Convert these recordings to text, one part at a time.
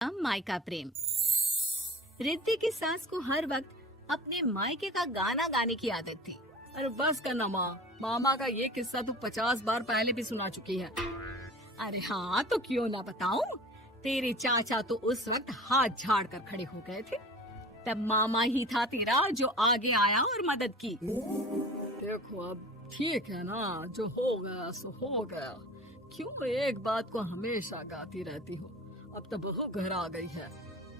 मायका प्रेम। रिद्धि की सास को हर वक्त अपने मायके का गाना गाने की आदत थी। अरे बस करना माँ, मामा का ये किस्सा तू 50 बार पहले भी सुना चुकी है। अरे हाँ, तो क्यों ना बताऊं। तेरे चाचा तो उस वक्त हाथ झाड़ कर खड़े हो गए थे। तब मामा ही था तेरा जो आगे आया और मदद की। देखो अब ठीक है ना, जो हो गया सो हो गया। क्यों एक बात को हमेशा गाती रहती हो। अब तो बहू घर आ गई है,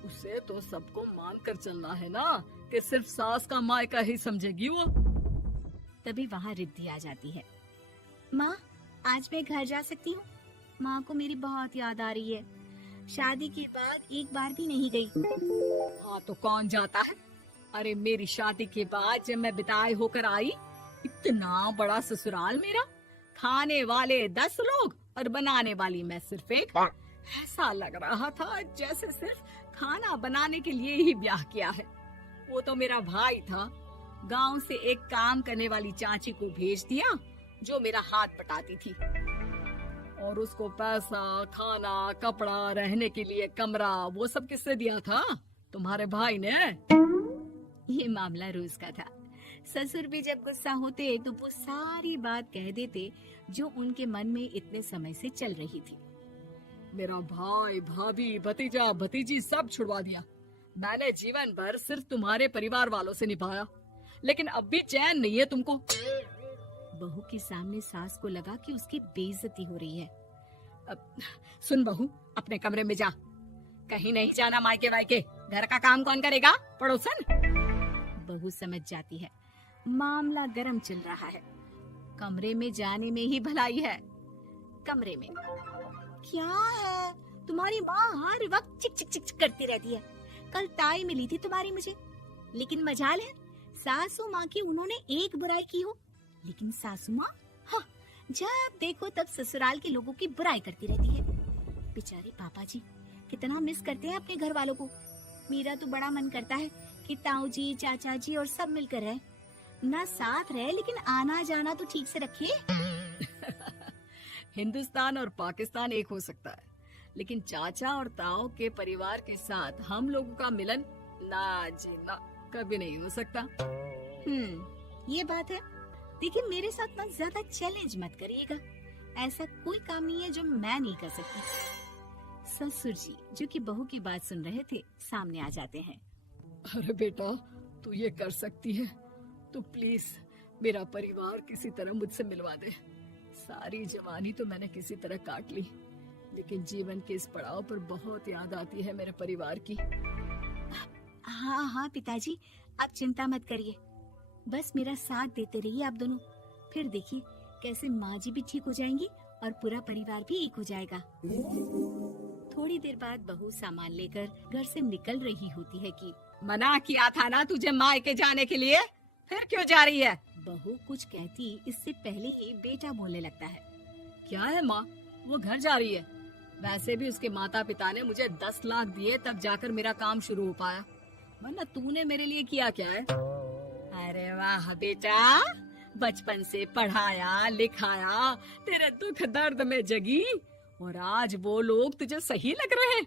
उसे तो सबको मान कर चलना है ना, कि सिर्फ सास का मायका ही समझेगी वो। तभी वहाँ रिद्धि आ जाती है। माँ, आज मैं घर जा सकती हूँ? माँ को मेरी बहुत याद आ रही है। शादी के बाद एक बार भी नहीं गई। हाँ तो कौन जाता है। अरे मेरी शादी के बाद जब मैं विदाई होकर आई, इतना बड़ा ससुराल मेरा, खाने वाले 10 लोग और बनाने वाली मैं सिर्फ एक। ऐसा लग रहा था जैसे सिर्फ खाना बनाने के लिए ही ब्याह किया है। वो तो मेरा भाई था, गांव से एक काम करने वाली चाची को भेज दिया जो मेरा हाथ पटाती थी, और उसको पैसा, खाना, कपड़ा, रहने के लिए कमरा, वो सब किससे दिया था? तुम्हारे भाई ने। ये मामला रोज का था। ससुर भी जब गुस्सा होते तो वो सारी बात कह देते जो उनके मन में इतने समय से चल रही थी। मेरा भाई, भाभी, भतीजा, भतीजी सब छुड़वा दिया। मैंने जीवन भर सिर्फ तुम्हारे परिवार वालों से निभाया, लेकिन अब भी चैन नहीं है तुमको। बहू के सामने सास को लगा कि उसकी बेइज्जती हो रही है। अब सुन बहू, अपने कमरे में जा, कहीं नहीं जाना मायके वायके। घर का काम कौन करेगा? पड़ोसन। बहू समझ जाती है मामला गर्म चल रहा है। कमरे में जाने में ही भलाई है। कमरे में क्या है? तुम्हारी माँ हर वक्त चिक चिक चिक चिक करती रहती है। कल ताई मिली थी तुम्हारी मुझे, लेकिन मजाल है सासू माँ की उन्होंने एक बुराई की हो, लेकिन सासू माँ हाँ, जब देखो तब ससुराल के लोगों की बुराई करती रहती है। बेचारे पापा जी कितना मिस करते हैं अपने घर वालों को। मेरा तो बड़ा मन करता है कि ताऊ जी, चाचा जी और सब मिलकर रहे, ना साथ रहे लेकिन आना जाना तो ठीक से रखे। हिंदुस्तान और पाकिस्तान एक हो सकता है, लेकिन चाचा और ताऊ के परिवार के साथ हम लोगों का मिलन ना जी ना, कभी नहीं हो सकता। ये बात है। देखिए मेरे साथ ना ज्यादा चैलेंज मत करिएगा। ऐसा कोई काम नहीं है जो मैं नहीं कर सकती। ससुर जी जो कि बहू की बात सुन रहे थे सामने आ जाते हैं। अरे बेटा, तू ये कर सकती है तो प्लीज मेरा परिवार किसी तरह मुझसे मिलवा दे। सारी जवानी तो मैंने किसी तरह काट ली, लेकिन जीवन के इस पड़ाव पर बहुत याद आती है मेरे परिवार की। हाँ हाँ पिताजी, आप चिंता मत करिए, बस मेरा साथ देते रहिए आप दोनों। फिर देखिए कैसे माँ जी भी ठीक हो जाएंगी और पूरा परिवार भी एक हो जाएगा। थोड़ी देर बाद बहू सामान लेकर घर से निकल रही होती है कि मना किया था ना तुझे मायके जाने के लिए, फिर क्यों जा रही है? बहू कुछ कहती इससे पहले ही बेटा बोलने लगता है। क्या है माँ, वो घर जा रही है। वैसे भी उसके माता पिता ने मुझे 10 लाख दिए तब जाकर मेरा काम शुरू हो पाया, वरना तूने मेरे लिए किया क्या है? अरे वाह बेटा, बचपन से पढ़ाया लिखाया, तेरे दुख दर्द में जगी, और आज वो लोग तुझे सही लग रहे हैं।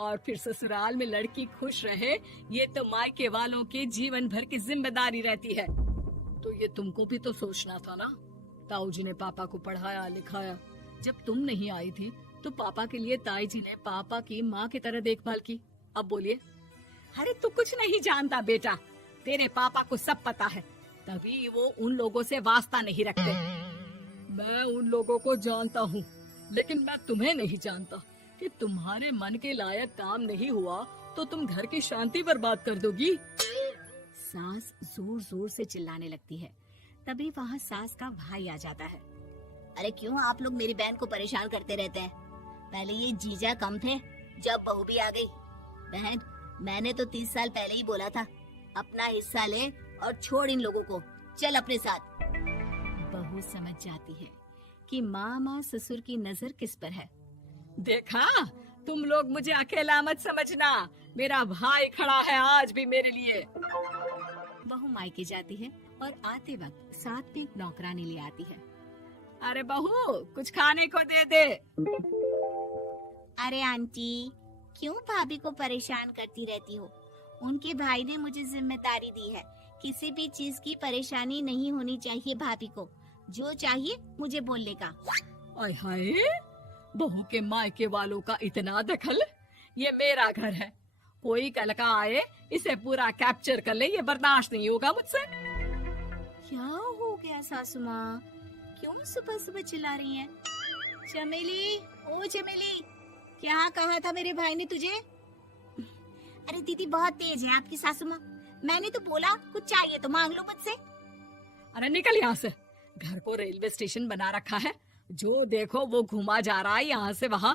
और फिर ससुराल में लड़की खुश रहे, ये तो मायके वालों के जीवन भर की जिम्मेदारी रहती है। तो ये तुमको भी तो सोचना था ना। ताऊ जी ने पापा को पढ़ाया लिखाया, जब तुम नहीं आई थी तो पापा के लिए ताई जी ने पापा की माँ की तरह देखभाल की। अब बोलिए। अरे तू कुछ नहीं जानता बेटा, तेरे पापा को सब पता है, तभी वो उन लोगों से वास्ता नहीं रखते। मैं उन लोगों को जानता हूँ, लेकिन मैं तुम्हें नहीं जानता कि तुम्हारे मन के लायक काम नहीं हुआ तो तुम घर की शांति बर्बाद कर दोगी। सास जोर जोर से चिल्लाने लगती है। तभी वहाँ सास का भाई आ जाता है। अरे क्यों आप लोग मेरी बहन को परेशान करते रहते हैं? पहले ये जीजा कम थे, जब बहू भी आ गई। बहन, मैंने तो 30 साल पहले ही बोला था, अपना हिस्सा ले और छोड़ इन लोगों को, चल अपने साथ। बहू समझ जाती है कि मामा ससुर की नजर किस पर है। देखा, तुम लोग मुझे अकेला मत समझना, मेरा भाई खड़ा है आज भी मेरे लिए। बहू मायके जाती है और आते वक्त साथ में एक नौकरानी ले आती है। अरे बहू, कुछ खाने को दे दे। अरे आंटी, क्यों भाभी को परेशान करती रहती हो? उनके भाई ने मुझे जिम्मेदारी दी है। किसी भी चीज की परेशानी नहीं होनी चाहिए भाभी को। जो चाहिए मुझे बोलने का। आय हाय, बहू के मायके वालों का इतना दखल। ये मेरा घर है, कोई कल का आए इसे पूरा कैप्चर कर ले, ये बर्दाश्त नहीं होगा मुझसे। क्या हो गया सासू माँ? क्यों सुबह सुबह चिल्ला रही हैं? चमेली, ओ चमेली, क्या कहा था मेरे भाई ने तुझे? अरे दीदी बहुत तेज है आपकी सासू माँ। मैंने तो बोला कुछ चाहिए तो मांग लो मुझसे। अरे निकल यहाँ से, घर को रेलवे स्टेशन बना रखा है, जो देखो वो घुमा जा रहा है यहाँ से वहाँ।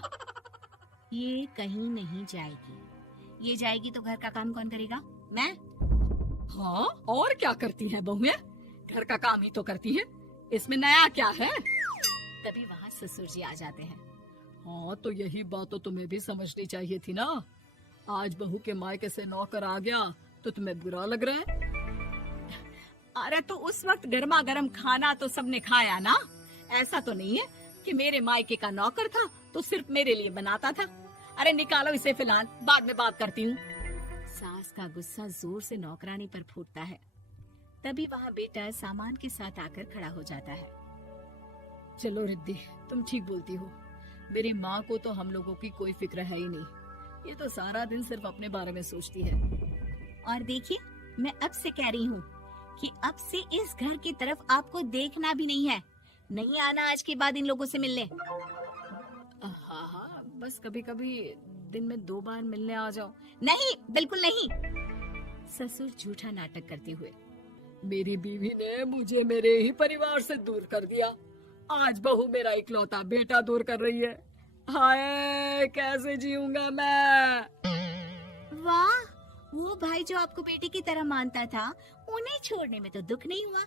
ये कहीं नहीं जाएगी। ये जाएगी तो घर का काम कौन करेगा? मैं। हाँ, और क्या करती हैं बहुएं? घर का काम ही तो करती हैं, इसमें नया क्या है? तभी वहाँ ससुर जी आ जाते हैं। हाँ, तो यही बात तो तुम्हें भी समझनी चाहिए थी ना। आज बहू के मायके से नौकर आ गया तो तुम्हें बुरा लग रहा है? अरे तो उस वक्त गर्मा गर्म खाना तो सबने खाया ना। ऐसा तो नहीं है कि मेरे मायके का नौकर था तो सिर्फ मेरे लिए बनाता था। अरे निकालो इसे फिलहाल, बाद में बात करती हूँ। सास का गुस्सा जोर से नौकरानी पर फूटता है। तभी वहाँ बेटा सामान के साथ आकर खड़ा हो जाता है। चलो रिद्धि, तुम ठीक बोलती हो। मेरी माँ को तो हम लोगों की कोई फिक्र है ही नहीं, ये तो सारा दिन सिर्फ अपने बारे में सोचती है। और देखिए, मैं अब से कह रही हूँ कि अब से इस घर की तरफ आपको देखना भी नहीं है। नहीं आना आज के बाद इन लोगों से मिलने। हाँ हाँ, बस कभी कभी दिन में 2 बार मिलने आ जाओ। नहीं, बिल्कुल नहीं। ससुर झूठा नाटक करते हुए। मेरी बीवी ने मुझे मेरे ही परिवार से दूर कर दिया, आज बहू मेरा इकलौता बेटा दूर कर रही है। हाय, कैसे जीऊंगा मैं? वाह, वो भाई जो आपको बेटे की तरह मानता था, उन्हें छोड़ने में तो दुख नहीं हुआ।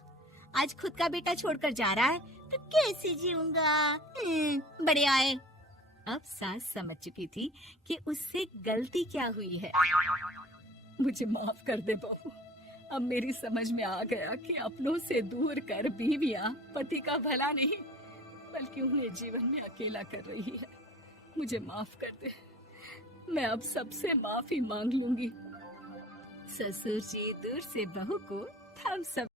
आज खुद का बेटा छोड़कर जा रहा है तो कैसे जीऊंगा? बढ़िया है। अब सास समझ चुकी थी कि उससे गलती क्या हुई है। मुझे माफ कर दे बहू, अब मेरी समझ में आ गया कि अपनों से दूर कर बीवियां पति का भला नहीं बल्कि उन्हें जीवन में अकेला कर रही है। मुझे माफ कर दे, मैं अब सबसे माफी मांग लूंगी। ससुर जी दूर से बहू को थम्स अप